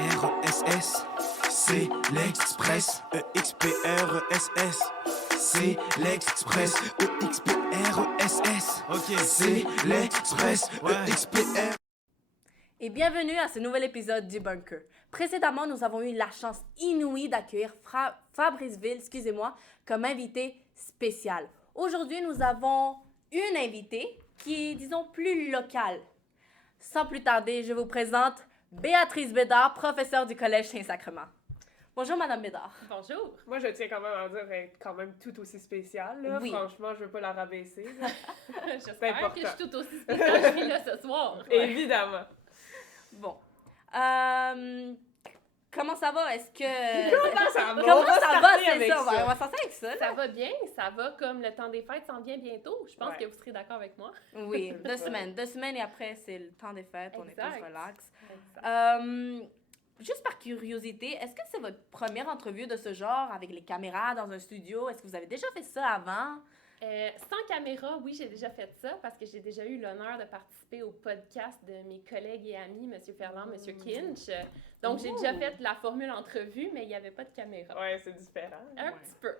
EXPRESS, c'est l'Express. EXPRESS, c'est l'Express. EXPRESS, ok, c'est l'Express. EXPR. Et bienvenue à ce nouvel épisode du Bunker. Précédemment, nous avons eu la chance inouïe d'accueillir Fabrice Ville, comme invité spécial. Aujourd'hui, nous avons une invitée qui est, disons, plus locale. Sans plus tarder, je vous présente Béatrice Bédard, professeure du Collège Saint-Sacrement. Bonjour, Madame Bédard. Bonjour. Moi, je tiens quand même à dire qu'elle est quand même tout aussi spéciale. Là. Oui. Franchement, je veux pas la rabaisser. J'espère que je suis tout aussi spéciale, je suis là ce soir. Évidemment. Bon. Comment ça va? Est-ce que... Comment ça va? Comment On va ça va, starter c'est avec ça? On ça. va starter avec ça. Ça va bien, ça va comme le temps des fêtes s'en vient bientôt. Je pense Ouais. que vous serez d'accord avec moi. Oui, 2 semaines. 2 semaines et après, c'est le temps des fêtes. On est Exact. tous relax. Exact. Juste par curiosité, est-ce que c'est votre première entrevue de ce genre avec les caméras dans un studio? Est-ce que vous avez déjà fait ça avant? Sans caméra, oui, j'ai déjà fait ça parce que j'ai déjà eu l'honneur de participer au podcast de mes collègues et amis, M. Ferland, M. Kinch. Donc, j'ai déjà fait la formule entrevue, mais il n'y avait pas de caméra. Ouais, c'est différent. Un petit peu.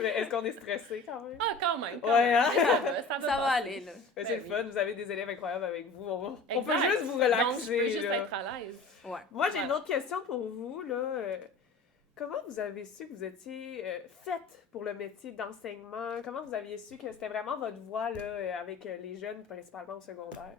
Mais est-ce qu'on est stressé quand même? Ah, quand même. Ouais, hein? Ça va Ça va passer. aller, là. Mais c'est Ben le fun, vous avez des élèves incroyables avec vous. On peut Exact. juste vous Donc, je peux relaxer. juste là. être à l'aise. Ouais. Moi, j'ai Ouais. une autre question pour vous. Là. Comment vous avez su que vous étiez faite pour le métier d'enseignement? Comment vous aviez su que c'était vraiment votre voie là, avec les jeunes, principalement au secondaire?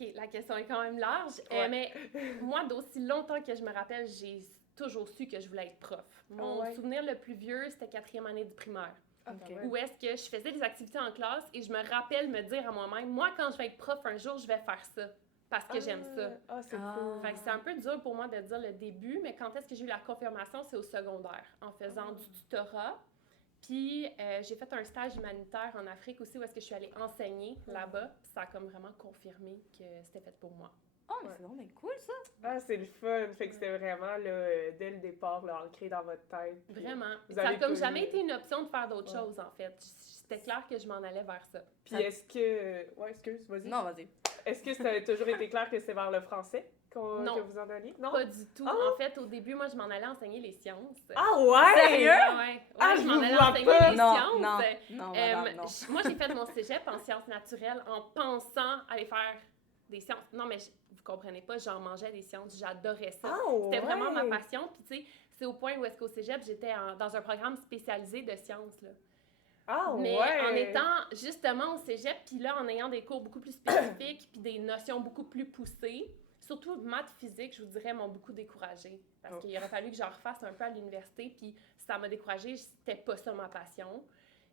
OK, la question est quand même large. Ouais. Mais moi, d'aussi longtemps que je me rappelle, j'ai toujours su que je voulais être prof. Mon Ah ouais? souvenir le plus vieux, c'était 4e année du primaire. Ok. Où est-ce que je faisais des activités en classe et je me rappelle me dire à moi-même, moi, quand je vais être prof un jour, je vais faire ça. Parce que j'aime ça. Ah, c'est Ah. cool. Fait que c'est un peu dur pour moi de dire le début, mais quand est-ce que j'ai eu la confirmation, c'est au secondaire, en faisant du tutorat. Puis j'ai fait un stage humanitaire en Afrique aussi, où est-ce que je suis allée enseigner là-bas. Puis ça a comme vraiment confirmé que c'était fait pour moi. Oh, mais c'est vraiment cool, ça. Ah, c'est le fun. Fait que c'était vraiment, là, dès le départ, là, ancré dans votre tête. Puis, Vraiment. vous Ça a avez comme connu- jamais été une option de faire d'autres Ouais. choses, en fait. C'était clair que je m'en allais vers ça. Puis est-ce que... Ouais, excuse, vas-y. Non, vas-y. Est-ce que ça a toujours été clair que c'est vers le français Non. que vous en alliez? Non? Pas du tout. Ah! En fait, au début, moi, je m'en allais enseigner les sciences. Ah ouais? Sérieux? Ouais. Ah, je je m'en vous allais vois enseigner pas. les Non, sciences. non, madame, non. Moi, j'ai fait mon cégep en sciences naturelles en pensant aller faire des sciences. Non, mais vous comprenez pas, j'en mangeais des sciences. J'adorais ça. Ah C'était vraiment ma ouais. passion. Puis, tu sais, c'est au point où est-ce qu'au cégep, j'étais dans un programme spécialisé de sciences, là. Ah Mais ouais! en étant justement au cégep, puis là, en ayant des cours beaucoup plus spécifiques, puis des notions beaucoup plus poussées, surtout maths, physique, je vous dirais, m'ont beaucoup découragée. Parce Oh. qu'il aurait fallu que j'en refasse un peu à l'université, puis ça m'a découragée, c'était pas ça ma passion.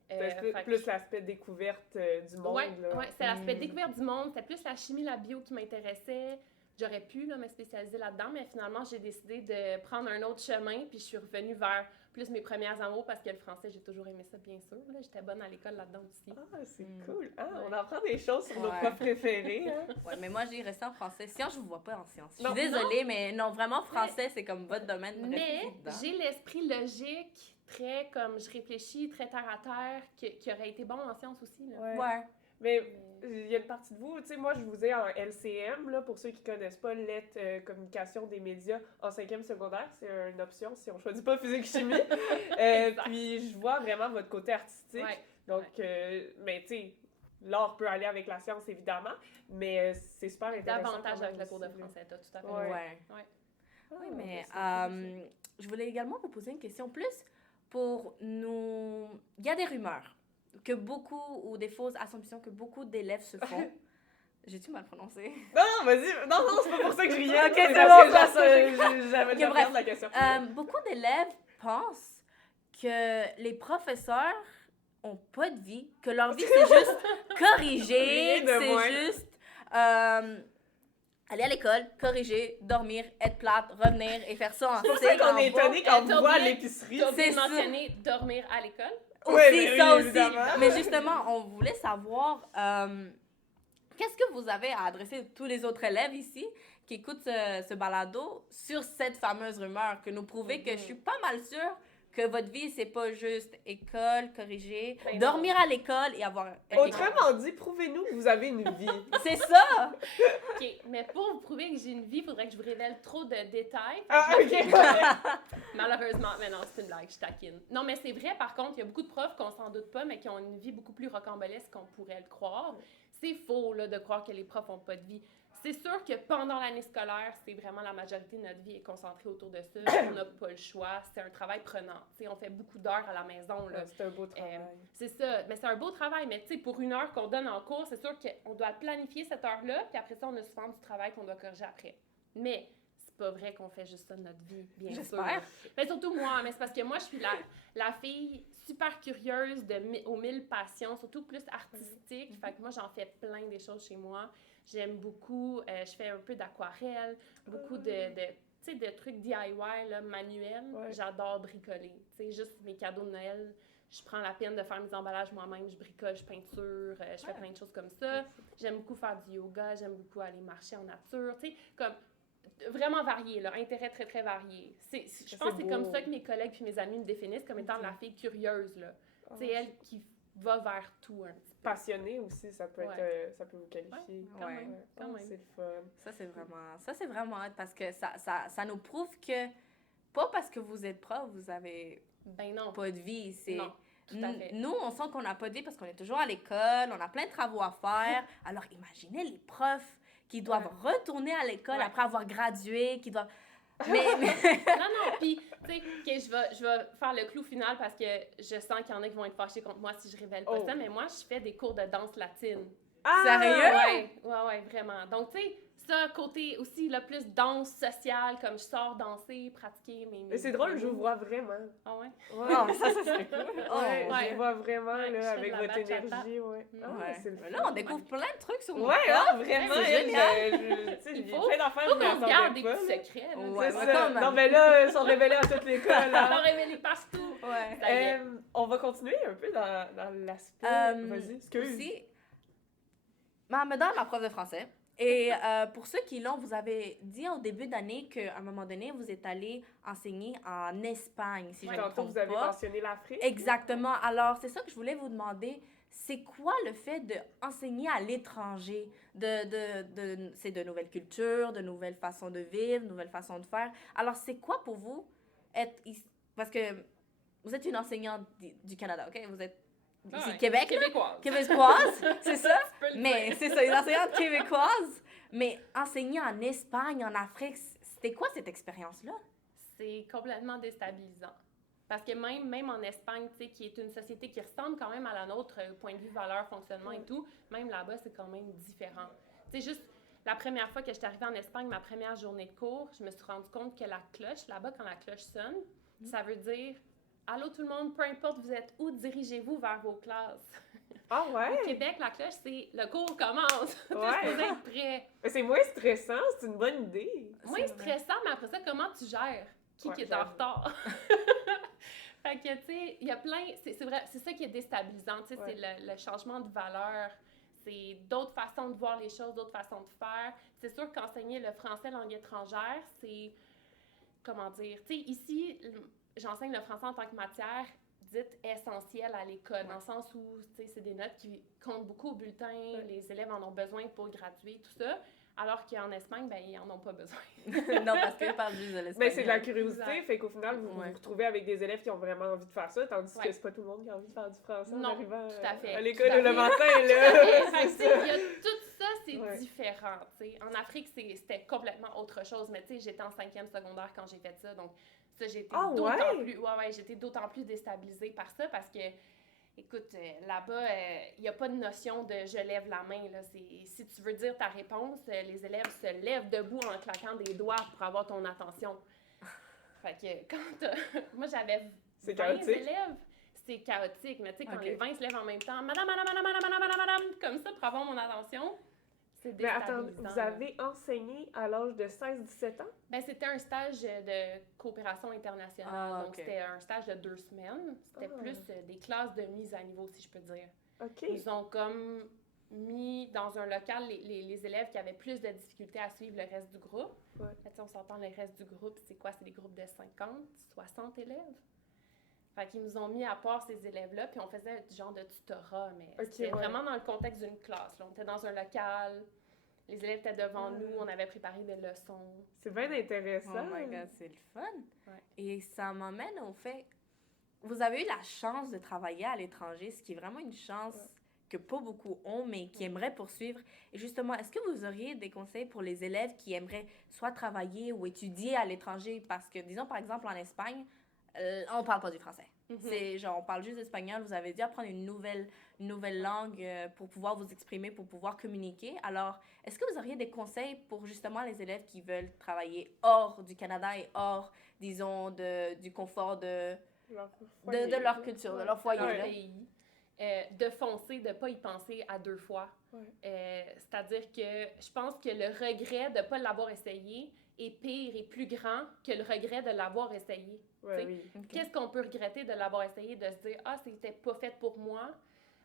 C'était Fait que plus l'aspect découverte du monde, ouais, là. ouais, c'est l'aspect Mm. découverte du monde, c'était plus la chimie, la bio qui m'intéressait. J'aurais pu là, me spécialiser là-dedans, mais finalement, j'ai décidé de prendre un autre chemin, puis je suis revenue vers plus mes premières amours, parce que le français, j'ai toujours aimé ça, bien sûr. Là. J'étais bonne à l'école là-dedans aussi. Ah, c'est Mm. cool. Ah, Ouais. on apprend des choses sur nos Ouais. profs préférés, hein? Ouais, mais moi, j'ai resté en français. Science, je vous vois pas en science. Je Non. suis désolée, mais non, vraiment, français, c'est comme votre domaine. Mais restez dedans. j'ai l'esprit logique, très comme je réfléchis, très terre à terre, qui aurait été bon en sciences aussi. Là. Ouais. Mais il y a une partie de vous, tu sais, moi, je vous ai en LCM, là, pour ceux qui connaissent pas, lettres, communication des médias, en 5e secondaire, c'est une option si on choisit pas physique-chimie. Exact. Puis je vois vraiment votre côté artistique. Ouais. Donc, mais tu sais, l'art peut aller avec la science, évidemment, mais c'est super intéressant. Davantage quand avec même le cours de aussi, là. français, t'as tout à fait. Ouais. Ouais. Ouais. Ah, Oui, mais c'est cool, je voulais également vous poser une question plus pour nous... Il y a des rumeurs que beaucoup, ou des fausses assumptions que beaucoup d'élèves se font. J'ai-tu mal prononcé? ça. Non, vas-y. Non, c'est pas pour ça que je riais. Ok, c'est c'est parce bon, que parce que j'avais Ok, déjà bref. perdu la question. Beaucoup d'élèves pensent que les professeurs ont pas de vie, que leur vie c'est juste corriger, Rien de moins. c'est juste aller à l'école, corriger, dormir, être plate, revenir et faire ça en C'est pour ça qu'on est étonné quand on T'as voit à oublié- l'épicerie. T'as oublié C'est de ça. mentionner dormir à l'école. Aussi, Ouais, ça oui, aussi. évidemment. Mais justement, on voulait savoir qu'est-ce que vous avez à adresser à tous les autres élèves ici qui écoutent ce balado sur cette fameuse rumeur que nous prouvez que je suis pas mal sûre que votre vie, c'est pas juste école, corriger, Ben dormir à l'école et avoir... Autrement dit, prouvez-nous que vous avez une vie. C'est ça! OK, mais pour vous prouver que j'ai une vie, il faudrait que je vous révèle trop de détails. Ah, Fait que je ok. vais- Malheureusement, mais non, c'est une blague, je taquine. Non, mais c'est vrai, par contre, il y a beaucoup de profs qu'on s'en doute pas, mais qui ont une vie beaucoup plus rocambolesque qu'on pourrait le croire. C'est faux, là, de croire que les profs ont pas de vie. C'est sûr que pendant l'année scolaire, c'est vraiment la majorité de notre vie est concentrée autour de ça. On n'a pas le choix. C'est un travail prenant. T'sais, on fait beaucoup d'heures à la maison. Là. Ouais, c'est un beau travail. C'est ça. Mais c'est un beau travail. Mais pour une heure qu'on donne en cours, c'est sûr qu'on doit planifier cette heure-là. Puis après ça, on a souvent du travail qu'on doit corriger après. Mais c'est pas vrai qu'on fait juste ça de notre vie, bien sûr. J'espère. Mais surtout moi. Mais c'est parce que moi, je suis la fille super curieuse aux 1000 passions, surtout plus artistique. Fait que moi, j'en fais plein des choses chez moi. J'aime beaucoup, je fais un peu d'aquarelle, beaucoup de trucs DIY, là, manuels. Ouais. J'adore bricoler. Tu sais, juste mes cadeaux de Noël, je prends la peine de faire mes emballages moi-même, je bricole, je peinture, je fais plein de choses comme ça. J'aime beaucoup faire du yoga, j'aime beaucoup aller marcher en nature, tu sais, comme vraiment varié, là, intérêt très, très varié. Je pense que c'est comme beau. ça que mes collègues puis mes amis me définissent comme étant la fille curieuse, là. Ah, C'est elle qui va vers tout un petit peu. Passionné aussi, ça peut, être, ça peut vous qualifier. Quand Ouais. même, quand Oh, même. c'est le fun. Ça, c'est vraiment hot parce que ça nous prouve que, pas parce que vous êtes prof, vous avez Ben non. pas de vie. C'est... Non, tout à fait. Nous, on sent qu'on n'a pas de vie parce qu'on est toujours à l'école, on a plein de travaux à faire. Alors, imaginez les profs qui doivent retourner à l'école Ouais. après avoir gradué, qui doivent... Mais... Non, puis, tu sais, je vais faire le clou final parce que je sens qu'il y en a qui vont être fâchés contre moi si je révèle pas ça, mais moi, je fais des cours de danse latine. Ah! Sérieux? Ouais, vraiment. Donc, tu sais, ça, côté aussi, le plus danse sociale, comme je sors danser, pratiquer mes... Mais c'est drôle, je vous vois vraiment. Ah ouais? Ouais. Oh, ça serait cool. Oh, Ouais, ouais. je vous vois vraiment Ouais, je là, fais avec de la votre bachata. énergie. Ouais. Ah, Ouais. c'est le Mais fun. là, on découvre plein de trucs sur mon Ouais, corps. hein, vraiment. c'est elle, génial. tu sais, Il j'ai faut- plein d'affaires Faut que je qu'on se garde des m'attendais petits pas, là. secrets. là. Ouais, C'est ouais, ça. quand même. Non, mais là, ils sont révélés à toute l'école. On va Hein. révéler partout. Ouais. Ça y est. On va continuer un peu dans l'aspect. Vas-y, excuse. Aussi, ma madame, ma prof de français. Et pour ceux qui l'ont, vous avez dit au début d'année qu'à un moment donné, vous êtes allé enseigner en Espagne, si je ne me Tantôt, trompe vous avez pas. mentionné l'Afrique. Exactement. Alors, c'est ça que je voulais vous demander. C'est quoi le fait d'enseigner à l'étranger? C'est de nouvelles cultures, de nouvelles façons de vivre, de nouvelles façons de faire. Alors, c'est quoi pour vous être ici? Parce que vous êtes une enseignante du Canada, OK? Vous êtes ici, Ouais, Québec, là? Québécoise. Québécoise, c'est ça? Tu peux le Mais dire. c'est ça, une enseignante québécoise. Mais enseigner en Espagne, en Afrique, c'était quoi cette expérience-là? C'est complètement déstabilisant. Parce que même en Espagne, tu sais, qui est une société qui ressemble quand même à la nôtre, point de vue valeur, fonctionnement et tout, même là-bas, c'est quand même différent. Tu sais, juste la première fois que j'étais arrivée en Espagne, ma première journée de cours, je me suis rendu compte que la cloche, là-bas, quand la cloche sonne, ça veut dire « Allô tout le monde, peu importe vous êtes où, dirigez-vous vers vos classes. » Ah Au ouais? Québec, la cloche, c'est « Le cours commence. » T'es Ouais. supposé être prêt. Mais c'est moins stressant, c'est une bonne idée. Moins stressant, mais après ça, comment tu gères? Qui Ouais, est en j'avoue. retard? Fait que, tu sais, il y a plein... C'est vrai, c'est ça qui est déstabilisant, tu sais, Ouais. c'est le changement de valeur, c'est d'autres façons de voir les choses, d'autres façons de faire. C'est sûr qu'enseigner le français langue étrangère, c'est... Comment dire? Tu sais, ici, j'enseigne le français en tant que matière dite essentielle à l'école, dans le sens où, tu sais, c'est des notes qui comptent beaucoup au bulletin, les élèves en ont besoin pour graduer, tout ça, alors qu'en Espagne, ben ils en ont pas besoin. Non, parce qu'elle parle juste de l'espagnol. Mais c'est de la curiosité, Exact. fait qu'au final, vous Ouais. vous retrouvez avec des élèves qui ont vraiment envie de faire ça, tandis Ouais. que c'est pas tout le monde qui a envie de faire du français en Non, arrivant tout à fait, à tout l'école à le fait. matin, Fait là. que, C'est tu sais, ça. il y a tout ça, c'est Ouais. différent, tu sais. En Afrique, c'était complètement autre chose, mais tu sais, j'étais en 5e secondaire quand j'ai fait ça, donc ça, j'ai été Ah d'autant ouais? plus... Ouais, j'étais d'autant plus déstabilisée par ça, parce que, écoute, là-bas, il n'y a pas de notion de « je lève la main », là. Si tu veux dire ta réponse, les élèves se lèvent debout en claquant des doigts pour avoir ton attention. Fait que quand moi, j'avais C'est 20 chaotique. élèves, c'est chaotique, mais tu sais, quand Ok. les 20 se lèvent en même temps, madame, madame, madame, madame, madame, madame, madame, comme ça, pour avoir mon attention, c'est Mais attends, déstabilisant. vous avez enseigné à l'âge de 16-17 ans? Ben, c'était un stage de coopération internationale, Ah, donc ok. c'était un stage de 2 semaines. C'était Ah. plus des classes de mise à niveau, si je peux dire. OK. Ils ont comme mis dans un local les élèves qui avaient plus de difficultés à suivre le reste du groupe. Ouais. Là, tu sais, on s'entend, le reste du groupe, c'est quoi? C'est des groupes de 50, 60 élèves. Fait qu'ils nous ont mis à part ces élèves-là, puis on faisait du genre de tutorat, mais Ok, c'était ouais. vraiment dans le contexte d'une classe. Là. On était dans un local, les élèves étaient devant nous, on avait préparé des leçons. C'est bien intéressant. Oh my god, c'est le fun. Ouais. Et ça m'amène au fait, vous avez eu la chance de travailler à l'étranger, ce qui est vraiment une chance que pas beaucoup ont, mais qui aimeraient poursuivre. Et justement, est-ce que vous auriez des conseils pour les élèves qui aimeraient soit travailler ou étudier à l'étranger? Parce que, disons par exemple en Espagne, on parle pas du français. C'est genre, on parle juste espagnol. Vous avez dû apprendre une nouvelle langue pour pouvoir vous exprimer, pour pouvoir communiquer. Alors, est-ce que vous auriez des conseils pour justement les élèves qui veulent travailler hors du Canada et hors, disons, du confort de leur culture, de leur foyer? Dans le Là? pays. De foncer, de ne pas y penser à 2 fois. C'est-à-dire que je pense que le regret de ne pas l'avoir essayé est pire et plus grand que le regret de l'avoir essayé. Ouais, oui. Okay. Qu'est-ce qu'on peut regretter de l'avoir essayé, de se dire « Ah, c'était pas fait pour moi »,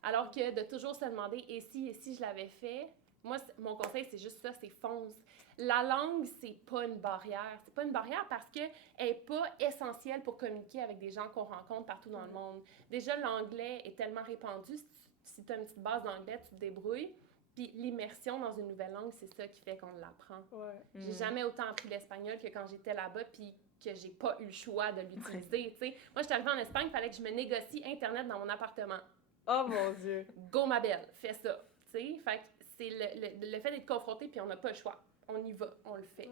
alors que de toujours se demander « Et si je l'avais fait », moi, mon conseil, c'est juste ça, c'est fonce. La langue, c'est pas une barrière. C'est pas une barrière parce qu'elle n'est pas essentielle pour communiquer avec des gens qu'on rencontre partout dans le monde. Déjà, l'anglais est tellement répandu. Si tu as une petite base d'anglais, tu te débrouilles. Puis l'immersion dans une nouvelle langue, c'est ça qui fait qu'on l'apprend. Ouais. J'ai jamais autant appris l'espagnol que quand j'étais là-bas, puis que j'ai pas eu le choix de l'utiliser. T'sais. Moi, j'étais arrivée en Espagne, il fallait que je me négocie Internet dans mon appartement. Oh mon Dieu. Go, ma belle, fais ça. T'sais. Fait que c'est le fait d'être confronté, puis on n'a pas le choix. On y va, on le fait.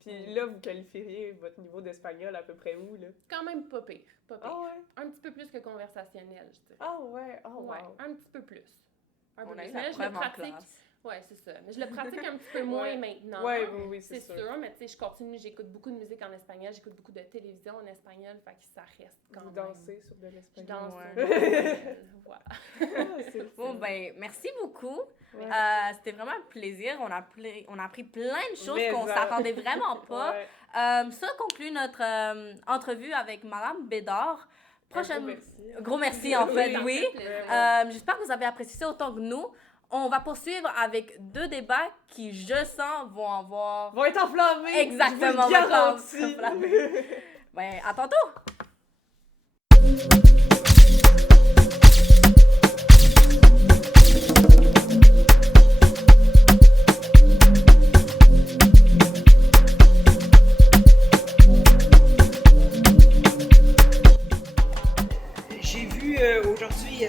Puis là, vous qualifieriez votre niveau d'espagnol à peu près où, là? Quand même pas pire, pas pire. Ah ouais? Un petit peu plus que conversationnel, je dirais. Ah ouais? Oh wow. Ouais, un petit peu plus. Un peu On a plus. eu Mais la là, je le preuve en pratique. classe. Ouais, c'est ça. Mais je le pratique un petit peu moins Ouais. maintenant. Ouais, oui, C'est sûr, mais tu sais, je continue, j'écoute beaucoup de musique en espagnol, j'écoute beaucoup de télévision en espagnol, fait que ça reste quand Vous même. dansez sur de Je l'espagnol. danse Ouais. sur de l'espagnol, voilà. Ah, c'est le Bon, fun. ben, merci beaucoup. Ouais. C'était vraiment un plaisir. On a appris plein de choses Mais qu'on ça. s'attendait vraiment pas. Ouais. Ça conclut notre entrevue avec Madame Bédard. Un gros merci. Gros merci, en fait, Ça me oui. fait plaisir. J'espère que vous avez apprécié ça autant que nous. On va poursuivre avec 2 débats qui, je sens, vont avoir... Vont être enflammés. Exactement, Je vous le vont être garantis. enflammés. Ben, à tantôt! J'ai vu aujourd'hui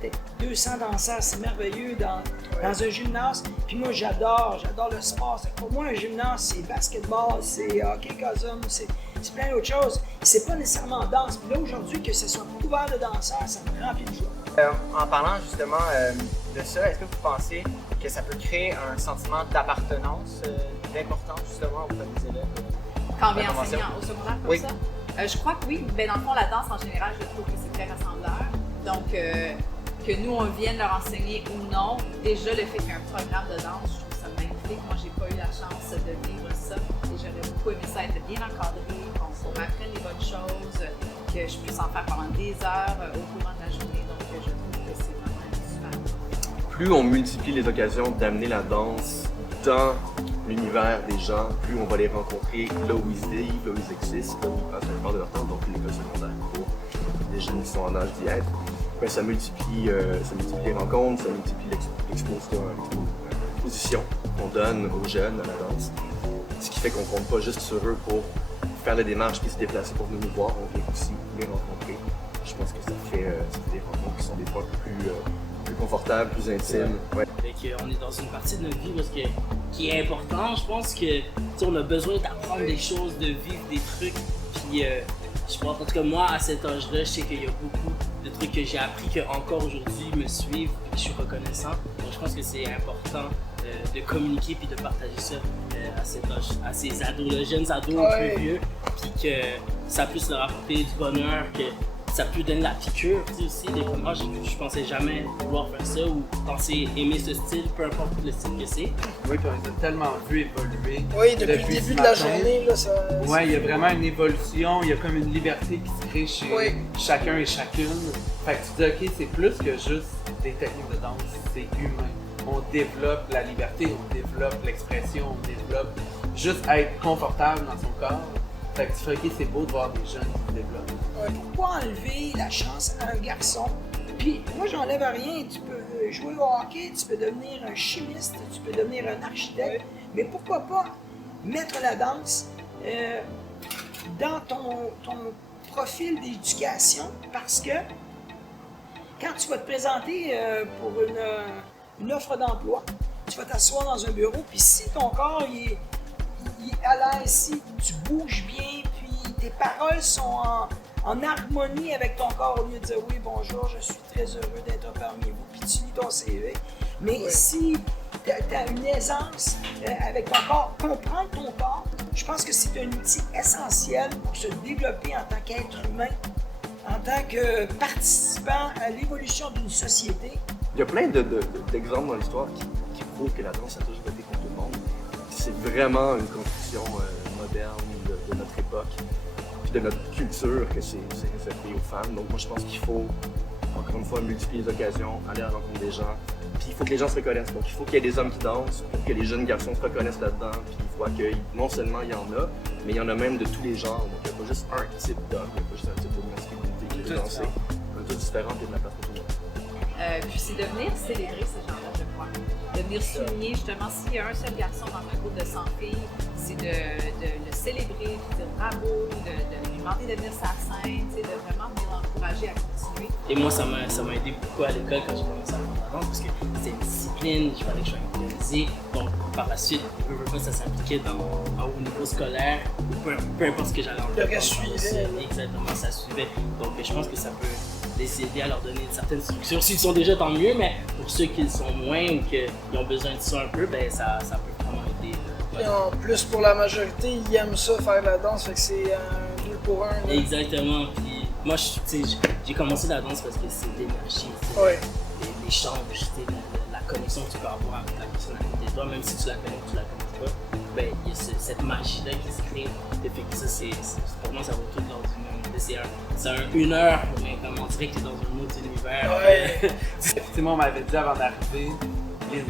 peut-être 200 danseurs, c'est merveilleux dans un gymnase. Puis moi, j'adore le sport. Pour moi, un gymnase, c'est basketball, c'est hockey cosum, c'est plein d'autres choses. C'est pas nécessairement danse. Puis là, aujourd'hui, que ce soit couvert de danseurs, ça me remplit de joie. En parlant justement de ça, est-ce que vous pensez que ça peut créer un sentiment d'appartenance, d'importance justement auprès des élèves? Quand on vient Information. enseigner au secondaire comme Oui. ça? Je crois que oui. Ben, dans le fond, la danse, en général, je trouve que c'est très rassembleur. Donc, que nous, on vienne leur enseigner ou non, déjà, le fait qu'il y ait un programme de danse, je trouve ça magnifique. Moi, j'ai pas eu la chance de vivre ça. Et j'aurais beaucoup aimé ça être bien encadré, qu'on m'apprenne les bonnes choses, que je puisse en faire pendant des heures au courant de la journée. Donc, je trouve que c'est vraiment super. Plus on multiplie les occasions d'amener la danse dans l'univers des gens, plus on va les rencontrer là où ils vivent, là où ils existent, là où ils passent la plupart de leur temps, donc l'école secondaire pour les jeunes qui sont en âge d'y être. Ben, ça multiplie les rencontres, ça multiplie l'exposition qu'on donne aux jeunes à la danse. Ce qui fait qu'on compte pas juste sur eux pour faire les démarches puis se déplacer pour venir nous voir, on vient aussi les rencontrer. Je pense que ça fait des rencontres qui sont des fois plus confortables, plus intimes. Ouais. Fait qu'on est dans une partie de notre vie parce que, qui est importante. Je pense que on a besoin d'apprendre des choses, de vivre des trucs. Puis je pense, en tout cas moi, à cet âge-là, je sais qu'il y a beaucoup de trucs que j'ai appris qui encore aujourd'hui me suivent et que je suis reconnaissant. Donc je pense que c'est important de communiquer puis de partager ça à cet âge, à ces ados, les jeunes ados un peu vieux, puis que ça puisse leur apporter du bonheur, que ça peut donner la piqûre. Tu sais aussi, des fois, moi, je pensais jamais vouloir faire ça ou penser aimer ce style, peu importe le style que c'est. Oui, puis on les a tellement vu évoluer. Oui, depuis le début ce de la matin. journée, là, ça. Ouais, il y a vraiment une évolution, il y a comme une liberté qui se crée chez Oui. chacun et chacune. Fait que tu dis, ok, c'est plus que juste des techniques de danse, c'est humain. On développe la liberté, on développe l'expression, on développe juste être confortable dans son corps. Fait que tu fais, ok, c'est beau de voir des jeunes qui se développent. Pourquoi enlever la chance à un garçon? Puis moi, j'enlève rien. Tu peux jouer au hockey, tu peux devenir un chimiste, tu peux devenir un architecte, mais pourquoi pas mettre la danse dans ton profil d'éducation? Parce que quand tu vas te présenter pour une offre d'emploi, tu vas t'asseoir dans un bureau, puis si ton corps il est à l'aise, si tu bouges bien, puis tes paroles sont en harmonie avec ton corps, au lieu de dire oui, bonjour, je suis très heureux d'être parmi vous, puis tu lis ton CV. Mais si tu as une aisance avec ton corps, comprendre ton corps, je pense que c'est un outil essentiel pour se développer en tant qu'être humain, en tant que participant à l'évolution d'une société. Il y a plein d'exemples dans l'histoire qui prouvent que la danse a toujours été pour tout le monde. C'est vraiment une construction moderne de notre époque, puis de notre culture que c'est réservé aux femmes. Donc moi je pense qu'il faut, encore une fois, multiplier les occasions, aller à la rencontre des gens, puis il faut que les gens se reconnaissent. Donc il faut qu'il y ait des hommes qui dansent, pour que les jeunes garçons se reconnaissent là-dedans, puis il faut que non seulement il y en a, mais il y en a même de tous les genres. Donc il n'y a pas juste un type d'homme, il n'y a pas juste un type de masculinité qui peut danser. On est tous différents, puis il y a de la place pour tout le monde. Puis c'est de venir célébrer ce genre-là, je crois. De venir souligner, justement, s'il y a un seul garçon dans un groupe de 100 filles, c'est de le célébrer, de dire bravo, de lui demander de venir sa scène, de vraiment venir l'encourager à continuer. Et moi, ça m'a aidé beaucoup à l'école quand j'ai commencé à faire la danse, parce que c'était une discipline, il fallait que je sois organisé. Donc, par la suite, ça s'impliquait au niveau scolaire, ou peu importe ce que j'allais entreprendre. Exactement, ça suivait. Donc, je pense que ça peut les aider à leur donner une certaine structure. S'ils sont déjà, tant mieux, mais pour ceux qui le sont moins ou qu'ils ont besoin de ça un peu, ben ça peut vraiment aider. Et en plus, pour la majorité, ils aiment ça, faire de la danse, fait que c'est un 2 pour 1. Là. Exactement. Puis moi, j'ai commencé la danse parce que c'est l'énergie, l'échange, la connexion que tu peux avoir avec la personne à côté de toi, même si tu la connais ou tu la connais pas. Ben, il y a cette magie-là qui se crée. Fait que ça, pour moi, ça vaut tout l'ordre du monde. C'est une heure, mais comme on dirait que t'es dans un autre univers. Ouais. Moi, on m'avait dit avant d'arriver,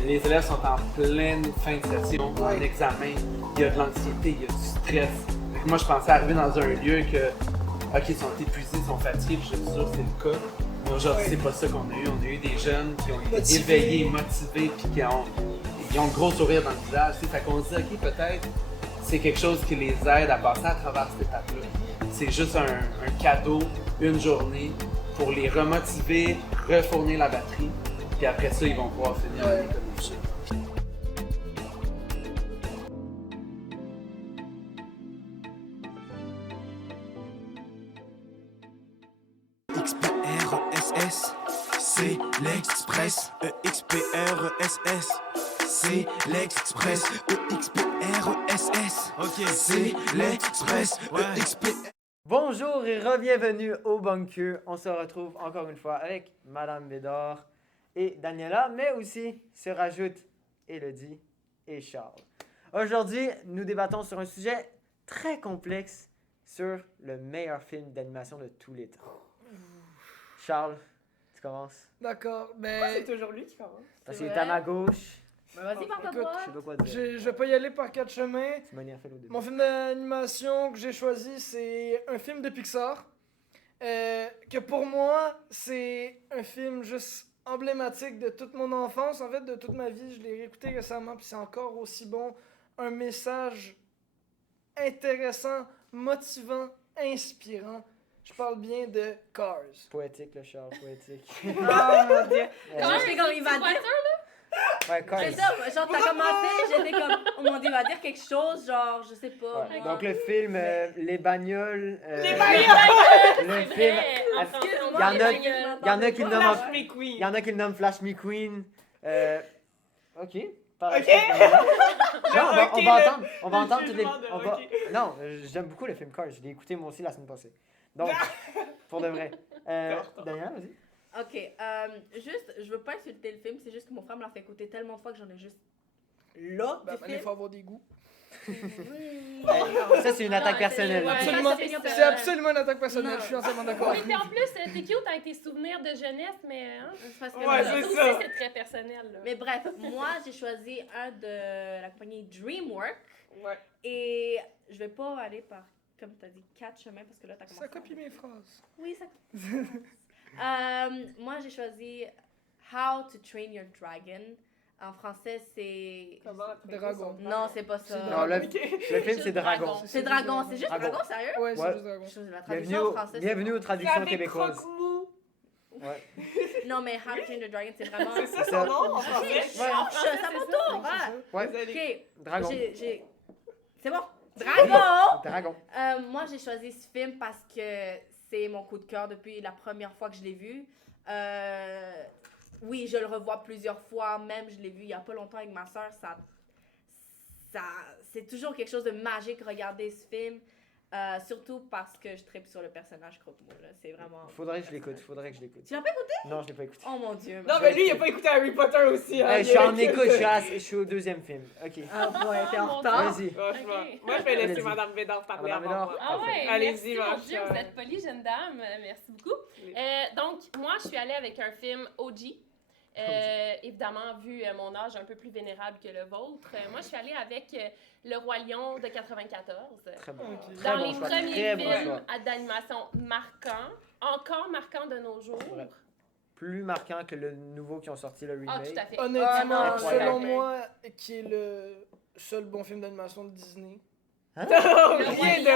les élèves sont en pleine fin de session, en examen. Il y a de l'anxiété, il y a du stress. Fait que moi, je pensais arriver dans un lieu que, ok, ils sont épuisés, ils sont fatigués, puis je suis sûr que c'est le cas. Mais aujourd'hui, c'est pas ça qu'on a eu. On a eu des jeunes qui ont été éveillés, motivés, puis qui ont le gros sourire dans le visage. Fait qu'on se dit, ok, peut-être c'est quelque chose qui les aide à passer à travers cette étape-là. C'est juste un cadeau, une journée, pour les remotiver, refournir la batterie, puis après ça, ils vont pouvoir finir l'année comme il faut. XPRESS, c'est l'Express. EXPRESS, c'est l'Express. EXPRESS, ok, c'est l'Express. EXPRESS. Bonjour et re-bienvenue au Bunker. On se retrouve encore une fois avec Madame Bédard et Daniela, mais aussi se rajoutent Élodie et Charles. Aujourd'hui, nous débattons sur un sujet très complexe sur le meilleur film d'animation de tous les temps. Charles, tu commences? D'accord, Pourquoi c'est toujours lui qui commence? Parce qu'il est à ma gauche. Vas-y, par ta écoute, voix. Je sais pas quoi dire. je vais pas y aller par 4 chemins. Tu m'as fait au début. Mon film d'animation que j'ai choisi, c'est un film de Pixar. Que pour moi, c'est un film juste emblématique de toute mon enfance. En fait, de toute ma vie, je l'ai réécouté récemment, puis c'est encore aussi bon. Un message intéressant, motivant, inspirant. Je parle bien de Cars. Poétique, le Charles, poétique. Oh mon Dieu. Comment je fais comme il va dire? Ouais, Cars. C'est ça, genre t'as commencé, j'étais comme, oh mon dieu, il va dire quelque chose, genre, je sais pas. Ouais. moi. Donc le film, les bagnoles. Les bagnoles! Le film. Il y en a qui le nomment. Flash McQueen. Il y en a qui le nomment Flash McQueen. Ok. Par Ok. Non, on va entendre. On va le entendre toutes les. jugement de- on va- ok. Non, j'aime beaucoup le film Cars. Je l'ai écouté moi aussi la semaine passée. Donc, pour de vrai. Daniel, vas-y. Ok, juste, je veux pas insulter le film, c'est juste que mon frère me l'a fait écouter tellement de fois que j'en ai juste là Ben, du il film. faut avoir des goûts. Ça, c'est une attaque personnelle. Ouais, Absolument. ça, c'est C'est absolument une attaque personnelle, Non. je suis entièrement d'accord. Oui, puis en plus, t'es cute avec tes souvenirs de jeunesse, mais hein, C'est parce que Ouais, ça c'est aussi, ça. c'est très personnel. Là. Mais bref, moi j'ai choisi un de la compagnie DreamWorks Ouais. et je vais pas aller par comme tu as dit, 4 chemins, parce que là, tu as commencé. Ça copie mes phrases. Oui, ça moi, j'ai choisi How to Train Your Dragon. En français, c'est... Comment apprendre Dragon. son Non, c'est pas ça. Non, le film, c'est Dragon. C'est Dragon. C'est juste Dragon. Dragon, sérieux? Ouais, c'est Ouais. juste Dragon. Je choisis la Bienvenue, traduction en français. bienvenue aux C'est traductions avec québécoises. croque-mou. Ouais. Non, mais How to Train Your Dragon, c'est vraiment... C'est ça ça. son nom en français? Ouais, ça mon tour. Ouais. OK. Dragon. C'est bon. Dragon! Dragon. Moi, j'ai choisi ce film parce que c'est mon coup de cœur depuis la première fois que je l'ai vu. Oui, je le revois plusieurs fois, même je l'ai vu il y a pas longtemps avec ma soeur. C'est toujours quelque chose de magique regarder ce film. Surtout parce que je tripe sur le personnage Croque-Mou. C'est vraiment... Faudrait que je l'écoute. Tu l'as pas écouté? Non, je l'ai pas écouté. Oh mon Dieu. Non, mais lui, il a pas écouté Harry Potter aussi. Hein, Hey, je suis en écoute, je suis au deuxième film. Ok. Ah ouais, t'es en mon retard. Vas-y. Franchement. Ok. Moi, je vais laisser Allez-y. Madame Bédard parler Madame avant Bédard. moi. Ah ouais, Allez-y, merci ma mon Dieu, chère. vous êtes polie, jeune dame. Merci beaucoup. Oui. Donc, moi, je suis allée avec un film OG. Évidemment, vu mon âge un peu plus vénérable que le vôtre, moi, je suis allée avec Le Roi Lion de 94. Très bon. Ok. Très Dans bon les choix. premiers Très bon films choix. d'animation marquants, encore marquants de nos jours. Ouais. Plus marquant que le nouveau qui ont sorti, le Ah, remake. tout à fait. Honnêtement, Ah, non, selon ouais. moi, qui est le seul bon film d'animation de Disney. Rien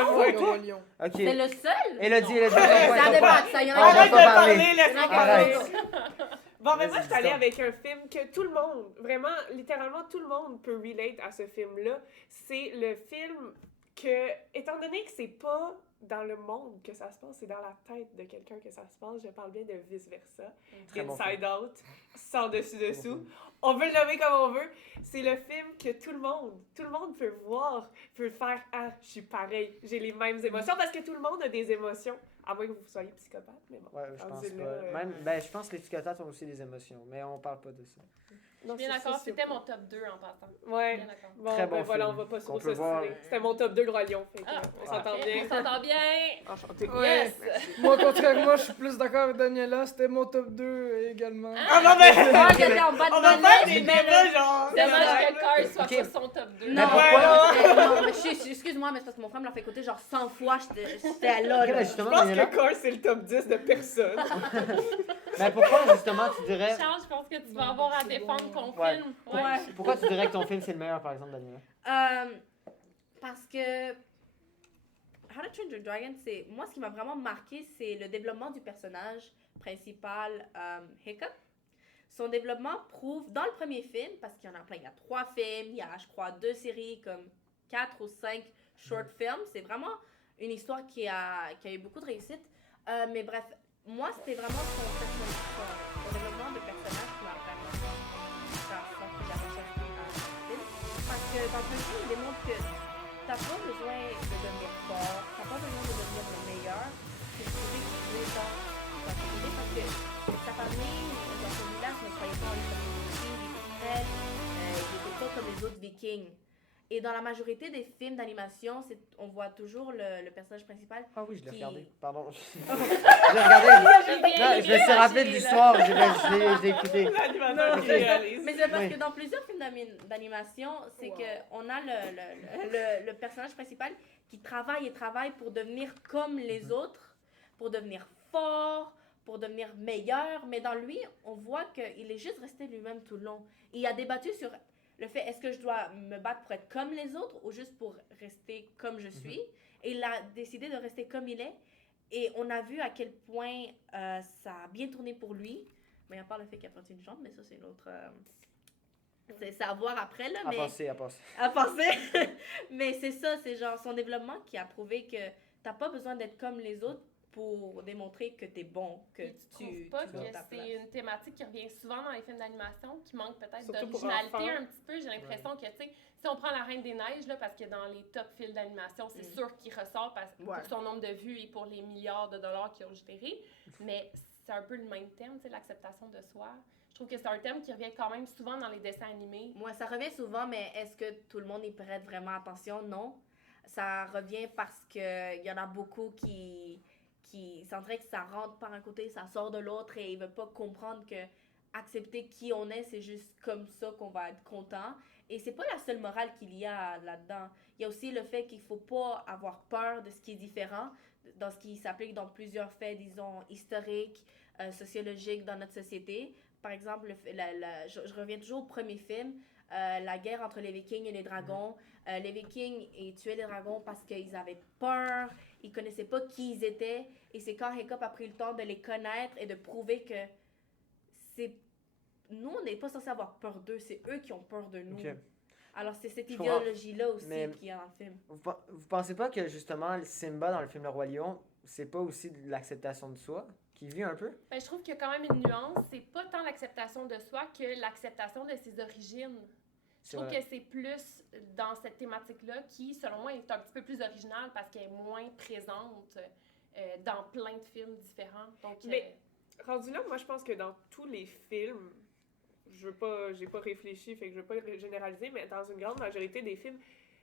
Roi de Le moi. Roi Lion. Ok. C'est le seul? Elodie, Elodie. Ça débat, ça y en a On va Arrête pas de parler. parler, laisse-moi Arrête. parler. Bon, mais moi, je suis allée Vas-y, avec un film que tout le monde, vraiment, littéralement, tout le monde peut relate à ce film-là. C'est le film que, étant donné que c'est pas dans le monde que ça se passe, c'est dans la tête de quelqu'un que ça se passe, je parle bien de vice-versa. Très bon Inside Out, sans dessus-dessous. On veut le nommer comme on veut. C'est le film que tout le monde peut voir, peut faire « Ah, je suis pareil, j'ai les mêmes émotions », parce que tout le monde a des émotions, à moins que vous soyez psychopathe, mais bon. Ouais, je pense rendu là, pas. Même, ben, je pense que les psychopathes ont aussi des émotions, mais on parle pas de ça. Je suis bien d'accord, c'était mon top 2 en passant. Ouais. Bien d'accord. Bon, Très bon ben voilà, on film va pas qu'on trop peut voir. s'ostiner. C'était mon top 2 de Roi Lion. Fait que, Ah, on s'entend parfait. bien. On s'entend bien. Enchanté. Ouais. Yes! Moi, contrairement, je suis plus d'accord avec Daniela. C'était mon top 2 également. Ah non, mais Moi, j'étais en bas de on va bonnet, faire je des mets débats, le- genre. Dommage que Cars soit Ok. pas son top 2. Non, pourquoi? non, mais excuse-moi, mais c'est parce que mon frère me l'a fait écouter genre 100 fois, j'étais là. Ok, ben, là. Je justement, pense Daniela. que Cars, c'est le top 10 de personne. Mais pourquoi, justement, tu dirais. Charles, je pense que tu vas avoir à c'est défendre bon. ton Ouais. film. Ouais. Pourquoi tu dirais que ton film c'est le meilleur, par exemple, Daniela? Parce que How to Train Your Dragon, c'est moi ce qui m'a vraiment marqué, c'est le développement du personnage principal, Hiccup. Son développement prouve dans le premier film, parce qu'il y en a plein, il y a 3 films, il y a je crois 2 séries, comme 4 ou 5 short films. C'est vraiment une histoire qui a eu beaucoup de réussite. Mais bref, moi c'était vraiment son développement de personnage qui m'a vraiment senti la recherche à film. Parce que dans le film, il démontre que t'as pas besoin de devenir fort, t'as pas besoin de devenir le meilleur pour trouver que tu es dans ta communauté, parce que sa famille, dans son village, ne croyait pas en lui, il était prêt, il était pas comme les autres vikings. Et dans la majorité des films d'animation, on voit toujours le personnage principal. Ah oui, je l'ai Qui- regardé. Pardon. J'ai regardé. Non, je me suis rappelé de l'histoire. Je l'ai écouté. L'animateur qui Ok. réalise. Mais c'est parce Oui. que dans plusieurs films d'animation, c'est Wow. qu'on a le personnage principal qui travaille et travaille pour devenir comme les autres, pour devenir fort, pour devenir meilleur. Mais dans lui, on voit qu'il est juste resté lui-même tout le long. Il a débattu sur le fait, est-ce que je dois me battre pour être comme les autres ou juste pour rester comme je suis? Et il a décidé de rester comme il est. Et on a vu à quel point ça a bien tourné pour lui. Mais à part le fait qu'il a perdu une jambe, mais ça, c'est une autre... c'est à voir après, là. À Mais, penser, à penser. à penser. Mais c'est ça, c'est genre son développement qui a prouvé que t'as pas besoin d'être comme les autres pour démontrer que t'es bon, que Puis tu trouves pas que dois ta place. c'est une thématique qui revient souvent dans les films d'animation, qui manque peut-être Surtout pour d'originalité enfants. un petit peu. J'ai l'impression que, tu sais, si on prend La Reine des Neiges, là, parce que dans les top films d'animation, c'est sûr qu'il ressort parce que Ouais. pour son nombre de vues et pour les milliards de dollars qu'ils ont générés. Mais c'est un peu le même thème, tu sais, l'acceptation de soi. Je trouve que c'est un thème qui revient quand même souvent dans les dessins animés. Moi, ça revient souvent, mais est-ce que tout le monde y prête vraiment attention? Non. Ça revient parce que il y en a beaucoup qui sentiraient que ça rentre par un côté, ça sort de l'autre et ils veulent pas comprendre que accepter qui on est, c'est juste comme ça qu'on va être content. Et c'est pas la seule morale qu'il y a là-dedans. Il y a aussi le fait qu'il faut pas avoir peur de ce qui est différent, dans ce qui s'applique dans plusieurs faits, disons, historiques, sociologiques dans notre société. Par exemple, je reviens toujours au premier film, la guerre entre les Vikings et les dragons. Les Vikings, ils tuaient les dragons parce qu'ils avaient peur, ils connaissaient pas qui ils étaient. Et c'est quand Hiccup a pris le temps de les connaître et de prouver que nous, on n'est pas censé avoir peur d'eux, c'est eux qui ont peur de nous. Ok. Alors, c'est cette Je comprends. idéologie-là aussi Mais- qui est dans le film. Vous pensez pas que justement Simba dans le film Le Roi Lion, c'est pas aussi de l'acceptation de soi qui vit un peu? Ben, je trouve qu'il y a quand même une nuance. C'est pas tant l'acceptation de soi que l'acceptation de ses origines. Je C'est trouve vrai. que c'est plus dans cette thématique-là qui, selon moi, est un petit peu plus originale parce qu'elle est moins présente dans plein de films différents. Donc, Mais- Rendu là, moi, je pense que dans tous les films, j'ai pas réfléchi, fait que je veux pas généraliser, mais dans une grande majorité des films,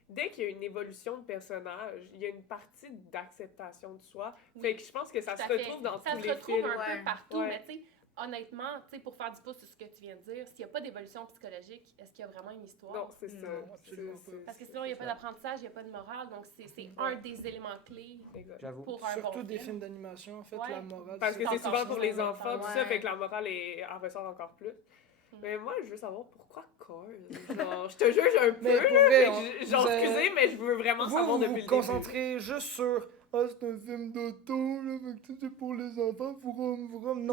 dès qu'il y a une évolution de personnage, il y a une partie d'acceptation de soi. Fait que je pense que ça tout se à fait. retrouve dans Ça tous se les retrouve films. un Ouais. peu partout, Ouais. mais tu sais, honnêtement, tu sais, pour faire du pouce sur ce que tu viens de dire, s'il n'y a pas d'évolution psychologique, est-ce qu'il y a vraiment une histoire? Non, c'est ça. Non, absolument C'est- pas. Parce que sinon, il n'y a pas d'apprentissage, il n'y a pas de morale, donc c'est un des éléments clés Exact. J'avoue. pour un Surtout bon des film. films d'animation, en fait, Ouais. la morale. Parce que c'est encore souvent pour plus les dans enfants, tout ouais. ça, fait que la morale en ressort encore plus. Mm. Mais moi, je veux savoir pourquoi Cars? Genre, je te juge un peu, Mais pour là, vrai, fait que genre, vous avez- excusez, mais je veux vraiment savoir Vous depuis vous le début. concentrez juste sur « Ah, c'est un film d'auto, là, fait que c'est pour les enfants, vroom. » Non,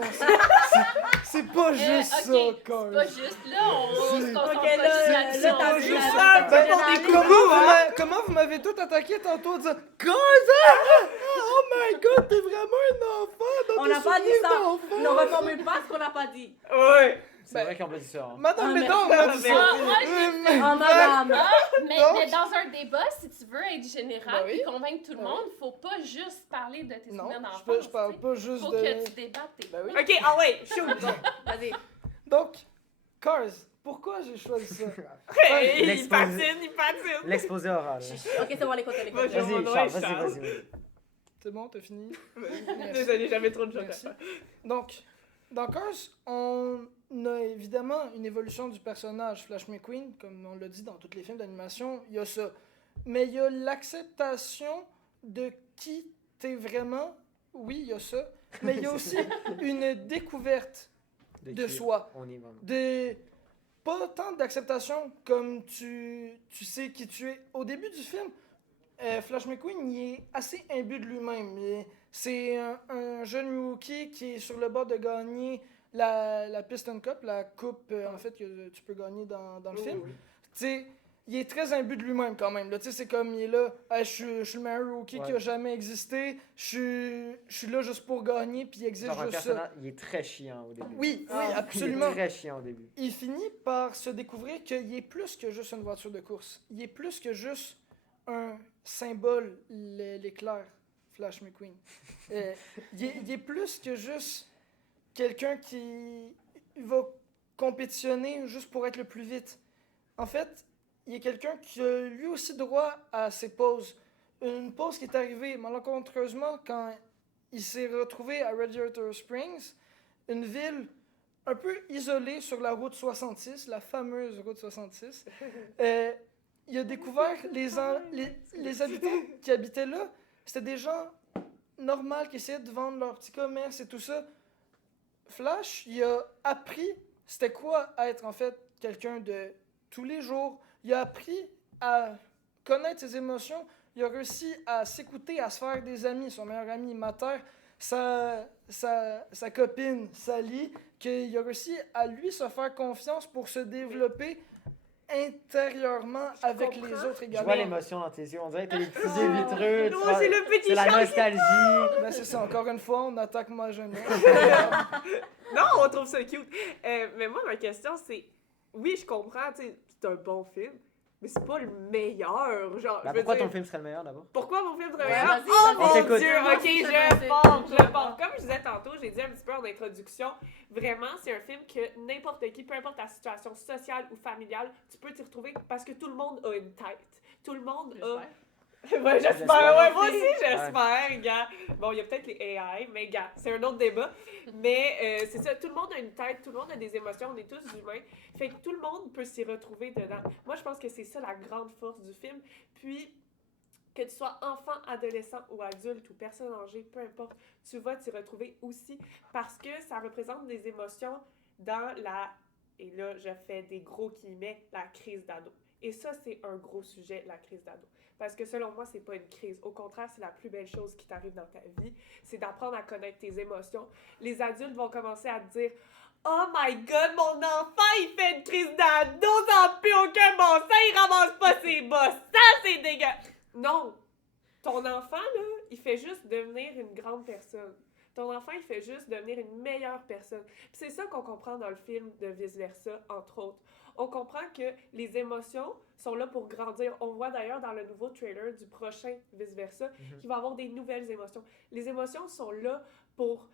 c'est pas juste ok, ça, c'est Cars. pas juste là, on se C'est- concentre Ok, pas là, juste là, là-dessus. t'as pas vu juste la- ça, la- ben, la- Comment vous m'avez tout attaqué tantôt en disant « Cars, ah! Oh my god, t'es vraiment un enfant dans On tes n'a pas dit souvenirs ça. d'enfant. Ne reformule pas ce qu'on n'a pas dit. Ouais. C'est Ben, vrai qu'on peut dire ça. Hein. Madame Ah, mais- Bédard m'a dit ça. Ah, moi, j'ai Oh, madame. Mais, Donc- mais dans un débat, si tu veux être général Ben oui. et convaincre tout le Ben monde, faut pas juste parler de tes Non, souvenirs d'enfance. je parle pas juste Faut de... que tu débattes tes Ben oui. Ok, ah ouais, shoot! Vas-y. Donc, Cars, pourquoi j'ai choisi ça? Hey, il L'exposé. patine! L'exposé oral. Ok, c'est bon, l'écoute, l'écoute. Vas-y. Vas-y, Mon nom Charles, est vas-y, Charles. vas-y. C'est bon, t'as fini? Désolé, j'avais trop de choses à Merci. faire. Donc, dans Cars, on a évidemment une évolution du personnage Flash McQueen, comme on l'a dit dans tous les films d'animation, il y a ça. Mais il y a l'acceptation de qui t'es vraiment, oui, il y a ça, mais il y a aussi une découverte de qui soi. On y va. Pas tant d'acceptation comme tu sais qui tu es. Au début du film, Flash McQueen, il est assez imbu de lui-même. C'est un jeune rookie qui est sur le bord de gagner la Piston Cup, la coupe en fait que tu peux gagner dans le film. Tu sais, il est très imbu de lui-même quand même. Là. Tu sais, c'est comme il est là, hey, je suis le meilleur rookie qui a jamais existé, je suis là juste pour gagner, puis il existe Genre un juste ça. personnage, il est très chiant au début. Oui, Ah, oui, absolument. Il est très chiant au début. Il finit par se découvrir qu'il est plus que juste une voiture de course. Il est plus que juste un symbole, l'éclair, Flash McQueen. Il est plus que juste quelqu'un qui va compétitionner juste pour être le plus vite. En fait, il est quelqu'un qui a lui aussi droit à ses pauses. Une pause qui est arrivée malencontreusement quand il s'est retrouvé à Radiator Springs, une ville un peu isolé sur la route 66, la fameuse route 66. Il a découvert les habitants qui habitaient là, c'était des gens normaux qui essayaient de vendre leur petit commerce et tout ça. Flash, il a appris c'était quoi être en fait quelqu'un de tous les jours. Il a appris à connaître ses émotions. Il a réussi à s'écouter, à se faire des amis. Son meilleur ami, Mater, sa copine, Sally, qu'il a réussi à lui se faire confiance pour se développer intérieurement avec les autres Je également. vois l'émotion dans tes yeux. On dirait que t'as les petits yeux vitreux. Non, tu vois, c'est le petit c'est la chat qui- nostalgie. Ben, c'est ça, encore une fois, on attaque ma jeunesse. Non, on trouve ça cute. Mais moi, ma question, c'est... Oui, je comprends, tu sais, c'est un bon film, mais c'est pas le meilleur. Genre, Ben, je veux pourquoi dire, ton film serait le meilleur d'abord? Pourquoi mon film serait Ouais, meilleur? vas-y, Oh vas-y. On mon t'écoute. Dieu! Moi Ok, aussi, je pars. Comme je disais tantôt, j'ai dit un petit peu en introduction, vraiment, c'est un film que n'importe qui, peu importe ta situation sociale ou familiale, tu peux t'y retrouver parce que tout le monde a une tête. Tout le monde a... Ouais, j'espère. J'espère Ouais, moi aussi. aussi, j'espère, gars. Bon, il y a peut-être les AI, mais gars, c'est un autre débat. Mais c'est ça, tout le monde a une tête, tout le monde a des émotions, on est tous humains. Fait que tout le monde peut s'y retrouver dedans. Moi, je pense que c'est ça la grande force du film. Puis, que tu sois enfant, adolescent ou adulte ou personne âgée, peu importe, tu vas t'y retrouver aussi parce que ça représente des émotions dans la, et là, je fais des gros guillemets, la crise d'ado. Et ça, c'est un gros sujet, la crise d'ado. Parce que selon moi, c'est pas une crise. Au contraire, c'est la plus belle chose qui t'arrive dans ta vie. C'est d'apprendre à connaître tes émotions. Les adultes vont commencer à te dire « Oh my God, mon enfant, il fait une crise d'ado, ça n'a plus aucun bon sens, il ramasse pas ses bosses, ça c'est dégueu! » Non! Ton enfant, là, il fait juste devenir une grande personne. Ton enfant, il fait juste devenir une meilleure personne. Puis c'est ça qu'on comprend dans le film de Vice-Versa, entre autres. On comprend que les émotions sont là pour grandir. On voit d'ailleurs dans le nouveau trailer du prochain Vice-Versa qu'il va avoir des nouvelles émotions. Les émotions sont là pour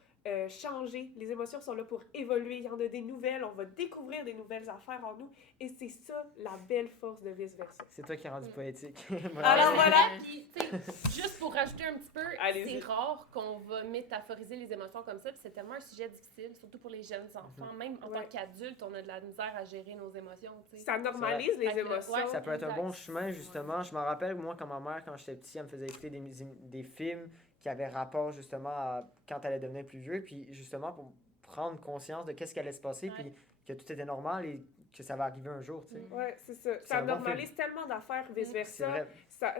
changer. Les émotions sont là pour évoluer. Il y en a des nouvelles. On va découvrir des nouvelles affaires en nous. Et c'est ça, la belle force de Vice-Versa. C'est toi qui es rendu poétique. Alors voilà! Puis, tu sais, juste pour rajouter un petit peu, Allez-y. c'est rare qu'on va métaphoriser les émotions comme ça, puis c'est tellement un sujet difficile, surtout pour les jeunes enfants. Même en tant qu'adultes, on a de la misère à gérer nos émotions, tu sais. Ça normalise les Fait que, émotions. ouais, Ça peut être un bon exact. chemin, justement. Je me rappelle, moi, quand ma mère, quand j'étais petit, elle me faisait écouter des films qui avaient rapport, justement, à quand elle allait devenir plus vieux, puis justement, pour prendre conscience de qu'est-ce qui allait se passer, puis que tout était normal et que ça va arriver un jour, tu sais. Ouais, c'est ça. C'est Ça un bon normalise tellement d'affaires, C'est vice-versa. vrai.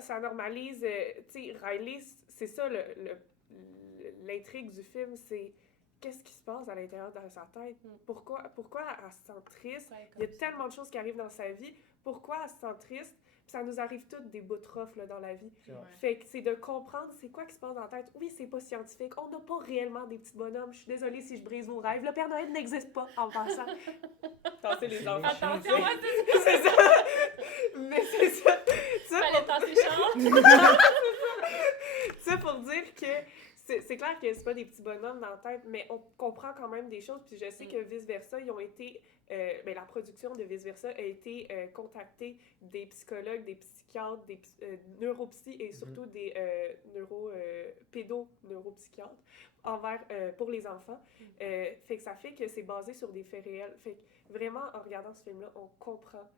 Ça normalise, tu sais, Riley, c'est ça l'intrigue du film, c'est qu'est-ce qui se passe à l'intérieur de sa tête? Pourquoi elle se sent triste? Il y a tellement de choses qui arrivent dans sa vie. Pourquoi elle se sent triste? Puis ça nous arrive toutes des bouts de rough, là, dans la vie. Fait que c'est de comprendre c'est quoi qui se passe dans la tête. Oui, c'est pas scientifique. On n'a pas réellement des petits bonhommes. Je suis désolée si je brise vos rêves. Le Père Noël n'existe pas en passant. Tassez les enfants. Attention, ouais, C'est ça. Mais c'est ça. Fallait tasser Charles. Ça pour dire que c'est clair que c'est pas des petits bonhommes dans la tête, mais on comprend quand même des choses. Puis je sais que Vice-Versa, ils ont été... la production de Vice-Versa a été contacter des psychologues, des psychiatres, des neuropsy et surtout des pédoneuropsychiatres pour les enfants. Fait que ça fait que c'est basé sur des faits réels. Fait que vraiment, en regardant ce film-là, on comprend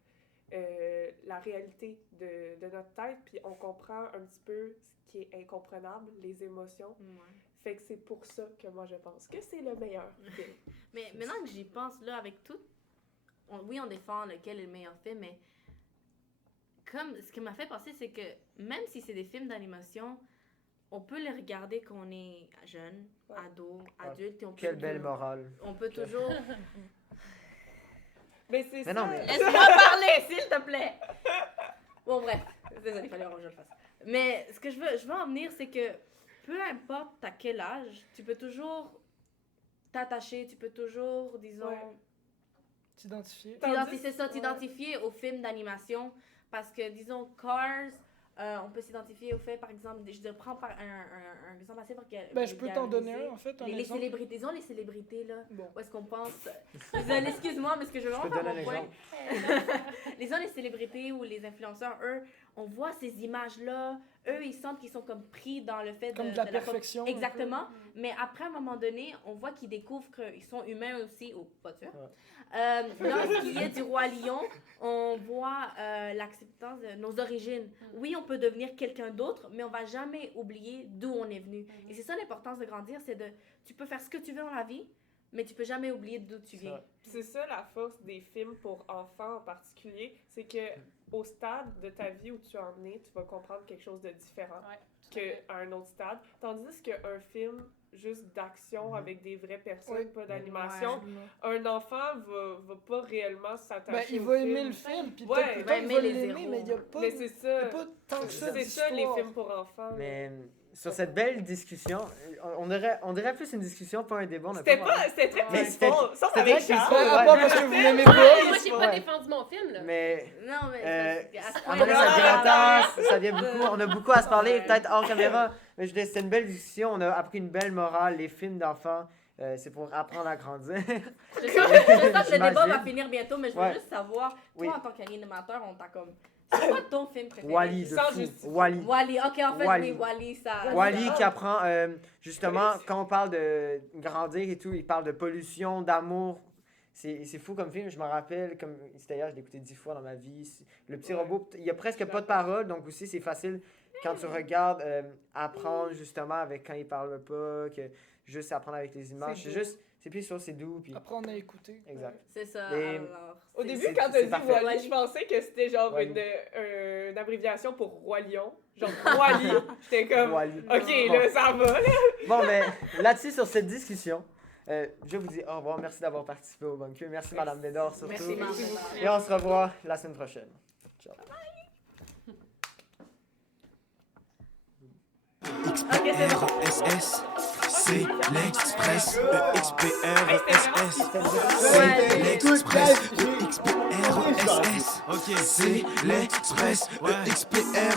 la réalité de notre tête, puis on comprend un petit peu ce qui est incomprenable, les émotions. Fait que c'est pour ça que moi, je pense que c'est le meilleur film. Mais maintenant que j'y pense, là, avec tout, oui, on défend lequel est le meilleur film, mais comme ce qui m'a fait penser, c'est que même si c'est des films d'animation, on peut les regarder quand on est jeune, ado, adulte. Et on Quelle peut belle morale. On peut toujours... Mais c'est ça. Non, mais... Laisse-moi parler, s'il te plaît! Bon, bref. Désolé, il fallait vraiment que je le fasse. Mais ce que je veux en venir, c'est que peu importe à quel âge, tu peux toujours t'attacher, tu peux toujours, disons... T'identifier. C'est ça, t'identifier au film d'animation. Parce que, disons, Cars, on peut s'identifier au fait, par exemple, je prends par un exemple assez je peux t'en donner un, en fait. Les célébrités, disons les célébrités, là, où est-ce qu'on pense... Désolé, excuse-moi, mais ce que je veux vraiment faire mon point... Disons les célébrités ou les influenceurs, eux, on voit ces images-là, eux, ils sentent qu'ils sont comme pris dans le fait de la perfection. Exactement, mais après, à un moment donné, on voit qu'ils découvrent qu'ils sont humains aussi, ou pas sûr. Dans ce qui est du Roi Lion, on voit l'acceptance de nos origines. Oui, on peut devenir quelqu'un d'autre, mais on va jamais oublier d'où on est venu. Et c'est ça l'importance de grandir, c'est tu peux faire ce que tu veux dans la vie, mais tu peux jamais oublier d'où tu viens. C'est ça la force des films pour enfants en particulier, c'est que au stade de ta vie où tu en es, tu vas comprendre quelque chose de différent qu'à un autre stade. Tandis qu'un film juste d'action avec des vraies personnes, pas d'animation, un enfant va pas réellement s'attacher il au va film. aimer le film, puis il peut-être va il aimer va les l'aimer, héros. mais il n'y a pas, Mais c'est ça. pas tant que ça C'est ça les films pour enfants. Mais sur cette belle discussion, on dirait plus une discussion, pas un débat. C'était très Mais peaceful. Ça c'était avec très Charles. peaceful, À part parce que vous l'aimez pas. Moi, j'ai pas défendu mon film, là. Mais... Non, mais... à ce à un moment donné, ça devient point-là, intense, ça devient beaucoup, on a beaucoup à se parler, peut-être hors caméra. Mais je dis, c'était une belle discussion, on a appris une belle morale, les films d'enfants, c'est pour apprendre à grandir. Je sens que le débat va J'imagine. finir bientôt, mais je veux Ouais. juste savoir, toi, Oui. en tant qu'animateur, on t'a comme C'est quoi ton film préféré? Wall-E de Sans fou. justifier. Wall-E. Wall-E. Ok, en fait, Wall-E. oui, Wall-E, ça... Wall-E qui apprend, justement, quand on parle de grandir et tout, il parle de pollution, d'amour. C'est fou comme film, je me rappelle, comme c'était hier, je l'ai écouté 10 fois dans ma vie. Le petit robot, il y a presque pas de paroles, donc aussi c'est facile quand tu regardes, apprendre justement avec quand il parle pas, que juste apprendre avec les images. C'est juste, c'est plus sûr, c'est doux. Puis... Apprendre à écouter. Exact. C'est ça, Et- alors... Au c'est- début, c'est- quand c'est t'as dit parfait. Wall-E, je pensais que c'était genre Wall-E. une abréviation pour Roi Lion. Genre Wall-E. J'étais comme, Wall-E. ok, là, ça va. Là. Bon, mais là-dessus, sur cette discussion, je vous dis au revoir. Merci d'avoir participé au Bunker. Merci, Madame Bédard, surtout. Merci, Madame Bédard. Et on se revoit la semaine prochaine. Ciao. XPRSS, c'est l'Express. XPRSS, Ouais. c'est l'Express. XPRSS, ok, c'est l'Express. XPRSS.